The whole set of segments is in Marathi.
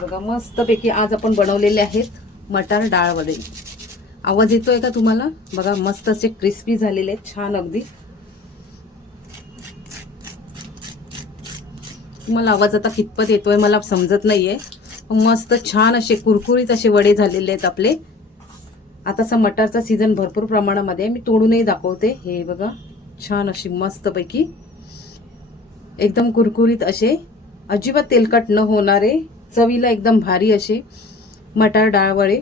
बघा मस्तपैकी आज आपण बनवलेले आहेत मटार डाळ वडे आवाज येतोय का तुम्हाला? बघा मस्त असे क्रिस्पी झालेले आहेत छान अगदी. तुम्हाला आवाज आता कितपत येतोय मला समजत नाहीये. मस्त छान असे कुरकुरीत असे वडे झालेले आहेत आपले. आता असा मटारचा सीझन भरपूर प्रमाणामध्ये मी तोडूनही दाखवते. हे बघा छान अशी मस्तपैकी. एकदम कुरकुरीत असे. अजिबात तेलकट न होणारे चवीला एकदम भारी असे मटार डाळ वडे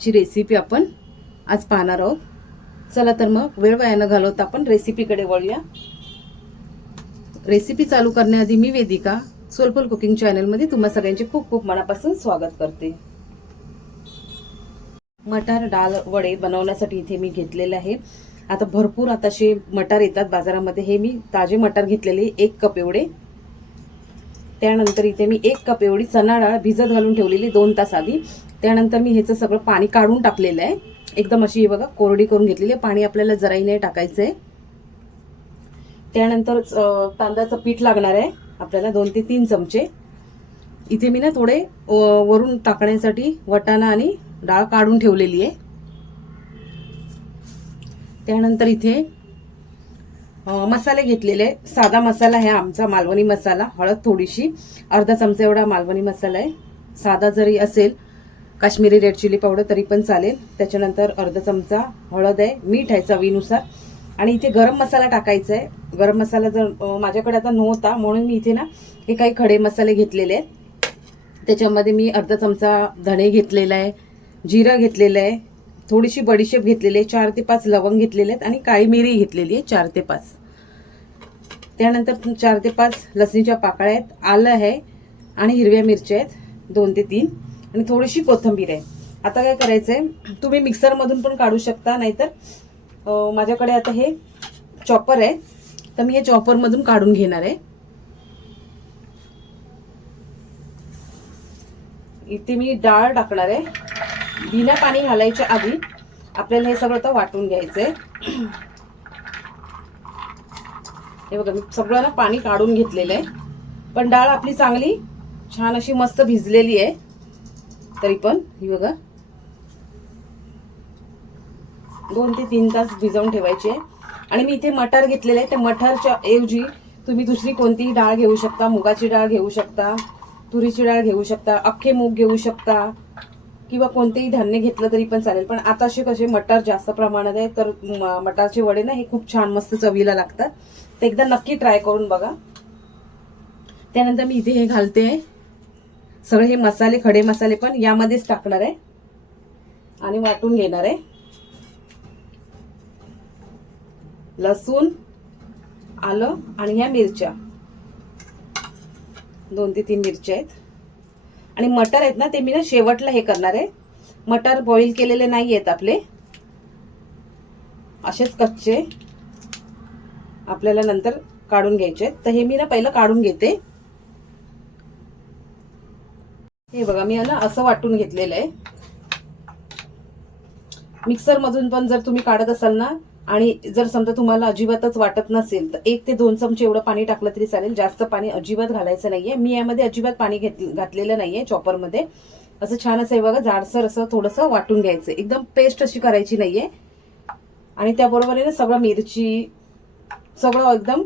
ची रेसिपी आपण आज पाहणार आहोत. चला तर मग वेळ वायानं घालवत घालवता आपण रेसिपीकडे वळूया. रेसिपी चालू करण्याआधी मी वेदिका सोलफुल कुकिंग चॅनलमध्ये तुम्हा सगळ्यांचे खूप खूप मनापासून स्वागत करते. मटार डाळ वडे बनवण्यासाठी इथे मी घेतलेले आहे. आता भरपूर आता असे मटार येतात बाजारामध्ये. हे मी ताजे मटार घेतलेले एक कप एवढे. त्यानंतर इथे मी एक कप एवढी चणा डाळ भिजत घालून ठेवलेली दोन तास आधी. त्यानंतर मी ह्याचं सगळं पाणी काढून टाकलेलं आहे. एकदम अशी बघा कोरडी करून घेतलेली आहे. पाणी आपल्याला जराही नाही टाकायचं आहे. त्यानंतर तांदळाचं पीठ लागणार आहे. आपल्याला दोन ते तीन चमचे. इथे मी ना थोडे वरून टाकण्यासाठी वटाणा आणि डाळ काढून ठेवलेली आहे. त्यानंतर इथे मसाले घेतलेले. आहे. साधा मसाला आहे आमचा मालवणी मसाला हळद थोडीशी अर्धा चमचा एवढा मालवणी मसाला आहे. साधा जरी असेल काश्मीरी रेड चिली पावडर तरी पण चालेल. त्याच्यानंतर अर्धा चमचा हळद आहे मीठ आहे चवीनुसार. आणि इथे गरम मसाला टाकायचा आहे. गरम मसाला जर माझ्याकडे आता नव्हता म्हणून मी इथे ना हे काही खडे मसाले घेतलेले आहेत. त्याच्यामध्ये मी अर्धा चमचा धणे घेतलेला आहे जिरं घेतलेलं आहे थोडीशी बडीशेप घेतलेली आहे चार ते पाच लवंग घेतलेले आहेत आणि काळी मिरी घेतलेली आहे चार ते पाच. त्यानंतर चार ते पाच लसणीच्या पाकळ्या आहेत आलं आहे आणि हिरव्या मिरच्या आहेत दोन ते तीन. आणि थोडीशी कोथिंबीर आहे. आता काय करायचं आहे तुम्ही मिक्सरमधून पण काढू शकता नाहीतर माझ्याकडे आता हे चॉपर आहे. तर मी हे चॉपरमधून काढून घेणार आहे. इथे मी डाळ टाकणार आहे. बिना पाणी घालायच्या आधी आपल्याला हे सगळं तर वाटून घ्यायचंय. हे बघा मी सगळं ना पाणी काढून घेतलेलं आहे. पण डाळ आपली चांगली छान अशी मस्त भिजलेली आहे. तरी पण ही बघा. दोन ते तीन तास भिजवून ठेवायची. आहे आणि मी इथे मटार घेतलेले आहे. त्या मटारच्या ऐवजी तुम्ही दुसरी कोणतीही डाळ घेऊ शकता. मुगाची डाळ घेऊ शकता तुरीची डाळ घेऊ शकता अख्खे मूग घेऊ शकता. किंवा कोणतेही धान्य घेतलं तरी पण चालेल. पण आता असे कसे मटार जास्त प्रमाणात आहे तर म- मटारचे वडे ना हे खूप छान मस्त चवीला लागतात. तर एकदा नक्की ट्राय करून बघा. त्यानंतर मी इथे हे घालते. सगळे हे मसाले खडे मसाले पण यामध्येच टाकणार आहे. आणि वाटून घेणार आहे. लसूण आलं आणि ह्या मिरच्या. दोन ते तीन मिरच्या आहेत. आणि मटर आहेत ना ते मी ना शेवटला हे करणार आहे. मटर बॉईल केलेले नाही आहेत आपले. असेच कच्चे आपल्याला नंतर काढून घ्यायचे तर हे मी ना पहिलं काढून घेते. हे बघा मी ना असं वाटून घेतलेलं आहे. मिक्सर मधून पण जर तुम्ही काढत असाल ना आणि जर समजा तुम्हाला अजिबातच वाटत नसेल तर एक ते दोन चमचे एवढं पाणी टाकलं तरी चालेल. जास्त पाणी अजिबात घालायचं नाहीये. मी यामध्ये अजिबात पाणी घेत- घातलेलं नाहीये चॉपरमध्ये. असं छान असं हे बघा जाडसर असं थोडंसं वाटून घ्यायचं. एकदम पेस्ट अशी करायची नाहीये. आणि त्याबरोबर आहे ना सगळं मिरची सगळं एकदम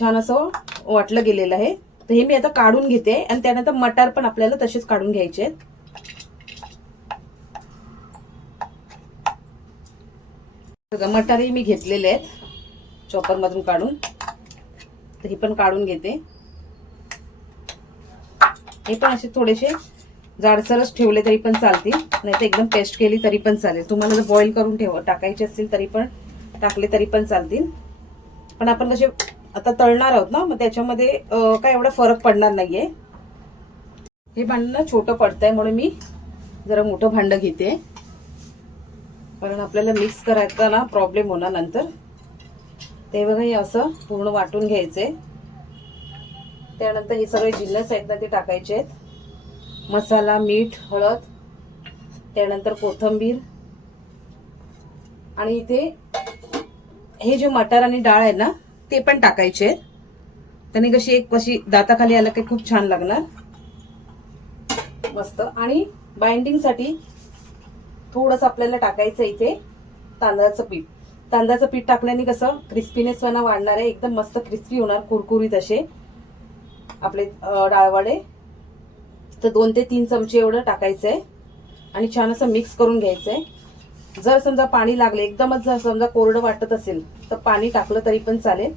छान असं वाटलं गेलेलं आहे. तर हे मी आता काढून घेते. आणि त्यानंतर मटार पण आपल्याला तसेच काढून घ्यायचे आहेत. बघा मटारही मी घेतलेले आहेत. चॉपरमधून काढून. तर ही पण काढून घेते. हे पण असे थोडेसे जाडसरच ठेवले तरी पण चालतील. नाही तर एकदम पेस्ट केली तरी पण चालेल. तुम्हाला जर बॉईल करून ठेव टाकायचे असतील तरी पण टाकले तरी पण चालतील. पण आपण कसे आता तळणार आहोत ना मग त्याच्यामध्ये काय एवढा फरक पडणार नाहीये. हे भांडं छोटं पडतंय म्हणून मी जरा मोठं भांडं घेते. कारण आपल्याला मिक्स करायचा ना प्रॉब्लेम होणार नंतर ते बघा हे असं पूर्ण वाटून घ्यायचे. त्यानंतर हे सगळे जिन्नस आहेत ना ते टाकायचे आहेत. मसाला मीठ हळद त्यानंतर कोथंबीर. आणि इथे हे जे मटार आणि डाळ आहे ना ते पण टाकायचे आहेत. त्याने कशी एक कशी दाताखाली आलं की खूप छान लागणार. मस्त. आणि बाइंडिंगसाठी थोडंसं आपल्याला टाकायचं इथे तांदळाचं पीठ. तांदळाचं पीठ टाकल्याने कसं क्रिस्पीनेसपणा वाढणार आहे. एकदम मस्त क्रिस्पी होणार कुरकुरीत असे आपले डाळवाडे डाळवडे. तर दोन ते तीन चमचे एवढं टाकायचं आहे आणि छान असं मिक्स करून घ्यायचं आहे जर समजा पाणी लागले एकदमच जर समजा कोरडं वाटत असेल तर पाणी टाकलं तरी पण चालेल.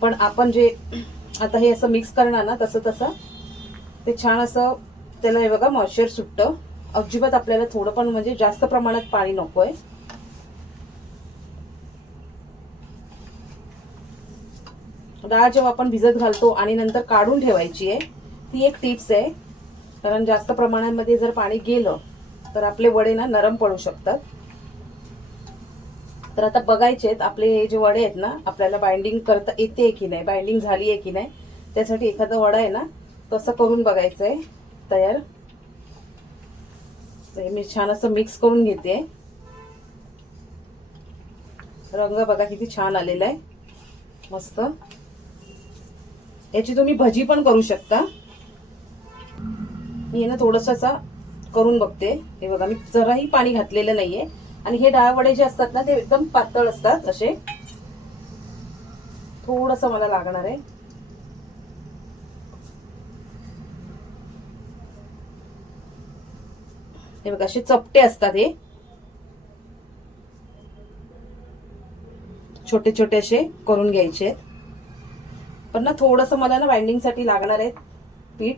पण आपण जे आता हे असं मिक्स करणार ना तसं तसं ते छान असं त्याला हे बघा मॉइश्चर सुटतं. अजिबात आपल्याला थोडं पण म्हणजे जास्त प्रमाणात पाणी नको आहे डाळ जेव्हा आपण भिजत घालतो आणि नंतर काढून ठेवायची आहे ती एक टिप्स आहे. कारण जास्त प्रमाणामध्ये जर पाणी गेलं तर आपले वडे ना नरम पडू शकतात. तर आता बघायचे आहेत आपले हे जे वडे आहेत ना आपल्याला बाइंडिंग करता येते की नाही बाइंडिंग झाली आहे की नाही त्यासाठी एखादा वडा आहे ना तसं करून बघायचं आहे तयार. असं हे मी छान असं मिक्स करून घेते. रंग बघा किती छान आलेला आहे. मस्त. याची तुम्ही भजी पण करू शकता. मी ना थोडंसं करून बघते. हे बघा मी जराही पाणी घातलेलं नाहीये. आणि हे डाळवडे जे असतात ना ते एकदम पातळ असतात असे. थोडस मला लागणार आहे. हे बघा असे चपटे असतात हे. छोटे छोटे असे करून घ्यायचे पण ना थोडस मला ना बाइंडिंगसाठी लागणार आहे पीठ.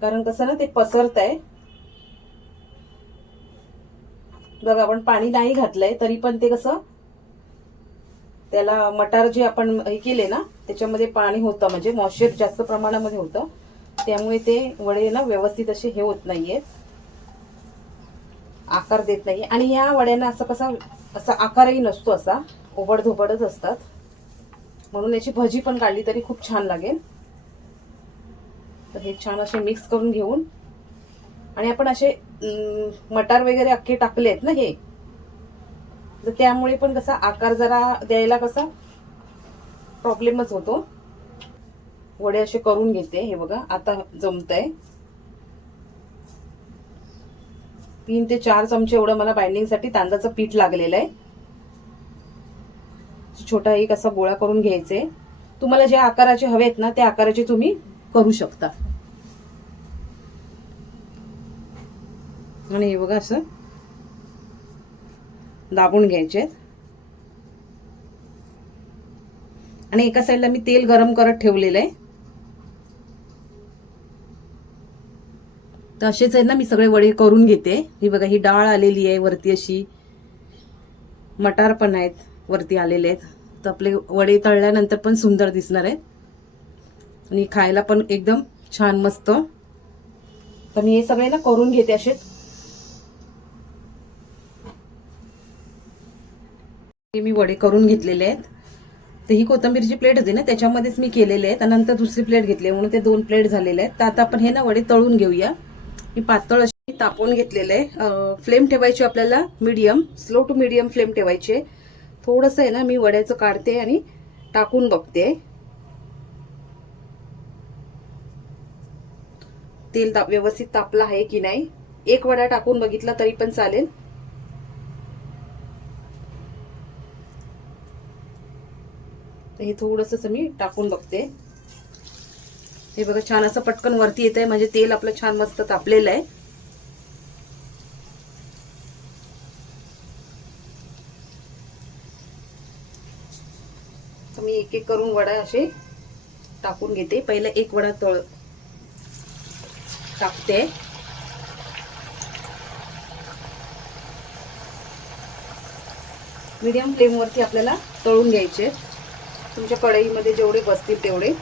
कारण कसं ना ते पसरत आहे. बघा आपण पाणी नाही घातलंय तरी पण ते कसं त्याला मटार जे आपण हे केले ना त्याच्यामध्ये पाणी होतं. म्हणजे मॉइश्चर जास्त प्रमाणामध्ये होतं. त्यामुळे ते वडे ना व्यवस्थित असे हे होत नाहीयेत. आकार देत नाही. आणि या वड्यांना असं कसा असा आकारही नसतो असा. ओबडधोबडच असतात. म्हणून याची भजी पण काढली तरी खूप छान लागेल. तर हे छान असे मिक्स करून घेऊन. आणि आपण असे मटार वगैरे अख्खे टाकले आहेत ना हे. तर त्यामुळे पण कसा आकार जरा द्यायला कसा प्रॉब्लेमच होतो. वडे असे करून घेते हे बघा आता जमत आहे तीन ते चार चमचे एवढं मला बाइंडिंगसाठी तांदळाचं पीठ लागलेलं आहे. छोटा एक असा गोळा करून घ्यायचे. तुम्हाला ज्या आकाराचे हवे आहेत ना त्या आकाराचे तुम्ही करू शकता. आणि हे बघा असं दाबून घ्यायचे आणि एका साईडला मी तेल गरम करत ठेवलेलं आहे. तर असेच आहे ना मी सगळे वडे करून घेते. ही बघा ही डाळ आलेली आहे वरती अशी. मटार पण आहेत वरती आलेले आहेत. तर आपले वडे तळल्यानंतर पण सुंदर दिसणार आहेत. आणि खायला पण एकदम छान मस्त. तर मी हे सगळे ना करून घेते असेच. हे मी वडे करून घेतलेले आहेत. तर ही कोथंबीरची प्लेट होती ना त्याच्यामध्येच मी केलेले आहेत. त्यानंतर नंतर दुसरी प्लेट घेतली म्हणून ते दोन प्लेट झालेले आहेत. तर आता आपण हे ना वडे तळून घेऊया. मी पातळ अशी तापवून घेतलेलं. आहे फ्लेम ठेवायची आपल्याला medium slow to medium flame ठेवायचे. थोडंसं आहे ना मी वड्याचं काढते आणि टाकून बघते. तेल ताप व्यवस्थित तापला आहे की नाही? एक वडा टाकून बघितला तरी पण चालेल. तर हे थोडंसं मी टाकून बघते. हे बघा छान असं पटकन वरती येत आहे म्हणजे तेल आपलं छान मस्त तापलेलं आहे. तर मी एक एक करून वडा असे टाकून घेते. पहिला एक वडा तळ टाकते. मीडियम फ्लेमवरती आपल्याला तळून घ्यायचे. तुमच्या कढईमध्ये जेवढे बसतील तेवढे.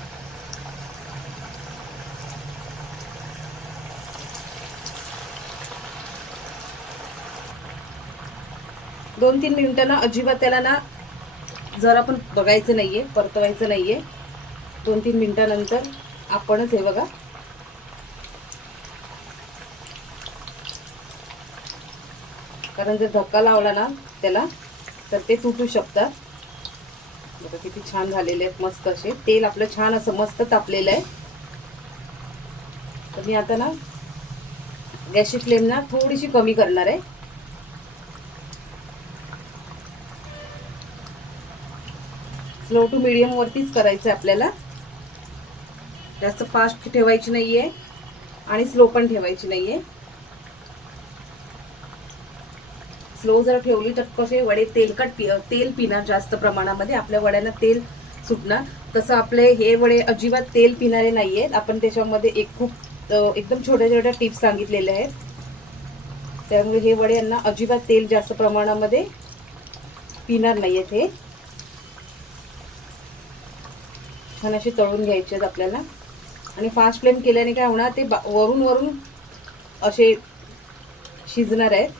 दोन तीन मिनिटानं अजिबात त्याला ना जरा पण बघायचं नाही आहे परतवायचं नाही आहे दोन तीन मिनिटानंतर आपणच हे बघा. कारण जर धक्का लावला ना त्याला तर ते तुटू शकतात. बघा किती छान झालेले आहेत मस्त असे. तेल आपलं छान असं मस्त तापलेलं आहे. तर मी आता ना गॅसची फ्लेम ना थोडीशी कमी करणार आहे. स्लो टू मिडियम वरतीच करायचं आहे आपल्याला. जास्त फास्ट ठेवायची नाही आहे आणि स्लो पण ठेवायची नाही आहे स्लो जर ठेवली तर कसे वडे तेलकट पि तेल पिणार जास्त प्रमाणामध्ये आपल्या वड्यांना तेल सुटणार. तसं आपले हे वडे अजिबात तेल पिणारे नाही आहेत आपण त्याच्यामध्ये एक खूप एकदम छोट्या छोट्या टिप्स सांगितलेल्या आहेत. त्यामुळे हे वडे यांना अजिबात तेल जास्त प्रमाणामध्ये पिणार नाही आहेत हे. छान असे तळून घ्यायचे आहेत आपल्याला. आणि फास्ट फ्लेम केल्याने काय होणार ते बा- वरून वरून असे शिजणार आहेत.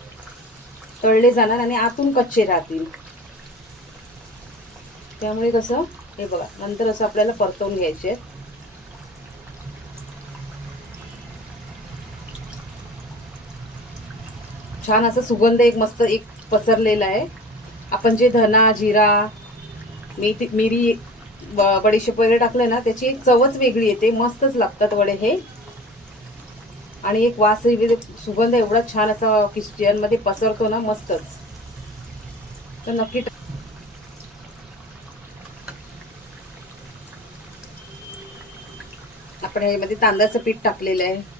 तळले जाणार आणि आतून कच्चे राहतील. त्यामुळे कसं हे बघा नंतर असं आपल्याला परतवून घ्यायचे आहेत. छान असा सुगंध एक मस्त एक पसरलेला आहे. आपण जे धना जिरा मेथी मिरी बडीशेप वगैरे टाकलं ना त्याची एक चवच वेगळी येते मस्तच लागतात वडे हे. आणि एक वास म्हणजे सुगंध एवढा छान असा किचनमध्ये पसरतो ना मस्तच. तर नक्की आपण ह्यामध्ये तांदळाचं पीठ टाकलेलं आहे.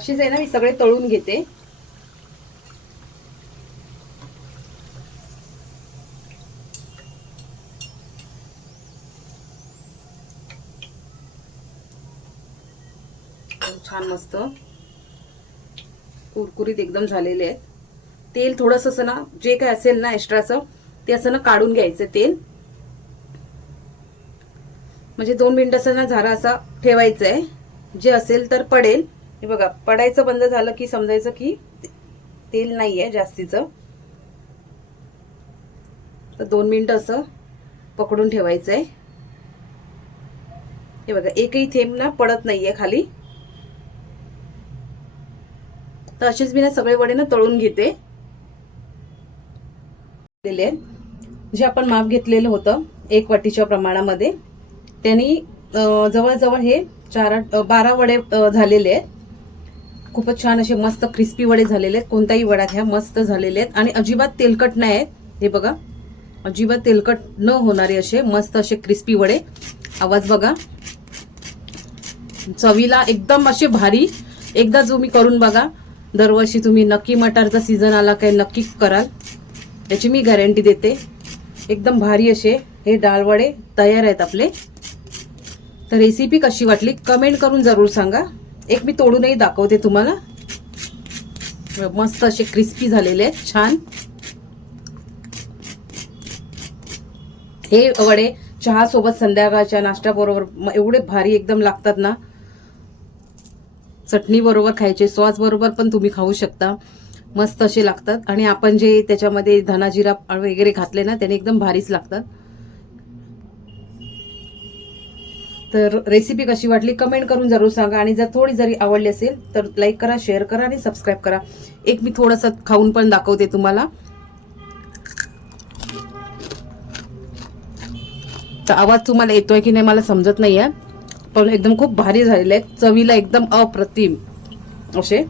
अशीच आहे ना मी सगळे तळून घेते. छान मस्त. कुरकुरीत एकदम झालेले आहेत. तेल थोडस असं ना जे काय असेल ना एक्स्ट्राचं ते असं ना काढून घ्यायचं तेल. म्हणजे दोन मिनिटं असं ना झारा असा ठेवायचं आहे जे असेल तर पडेल. हे बघा पडायचं बंद झालं की समजायचं की तेल नाही आहे जास्तीचं. तर दोन मिनटं असं पकडून ठेवायचं आहे हे बघा एकही थेंब ना पडत नाही आहे खाली. तर असेच मी ना सगळे वडे ना तळून घेते. जे आपण माप घेतलेलं होतं एक वाटीच्या प्रमाणामध्ये. त्यांनी जवळजवळ हे चार बारा वडे झालेले आहेत. खूपच छान असे मस्त क्रिस्पी वडे झालेले आहेत. कोणताही वडा घ्या मस्त झालेले आहेत. आणि अजिबात तेलकट नाही आहेत. हे बघा. अजिबात तेलकट न होणारे असे मस्त असे क्रिस्पी वडे. आवाज बघा. चवीला एकदम असे भारी. एकदा तुम्ही करून बघा. दरवर्षी तुम्ही नक्की मटारचा सीझन आला काय नक्की कराल. याची मी गॅरंटी देते. एकदम भारी असे हे डाळवडे तयार आहेत आपले. तर रेसिपी कशी वाटली? कमेंट करून जरूर सांगा. एक मी तोडूनही दाखवते तुम्हाला. मस्त असे क्रिस्पी झालेले आहेत छान. हे वडे चहा सोबत संध्याकाळच्या नाश्त्याबरोबर एवढे भारी एकदम लागतात ना. चटणी बरोबर खायचे सॉस बरोबर पण तुम्ही खाऊ शकता. मस्त असे लागतात. आणि आपण जे त्याच्यामध्ये धनाजिरा वगैरे घातले ना त्याने एकदम भारीच लागतात. तर रेसिपी कशी वाटली कमेंट करून जरूर सांगा. आणि जर थोडी जरी आवडली असेल तर लाईक करा शेअर करा आणि सबस्क्राईब करा. एक मी थोडंसं खाऊन पण दाखवते तुम्हाला. तर आवाज तुम्हाला येतोय की नाही मला समजत नाही आहे पण एकदम खूप भारी झालेले आहेत. चवीला एकदम अप्रतिम असे.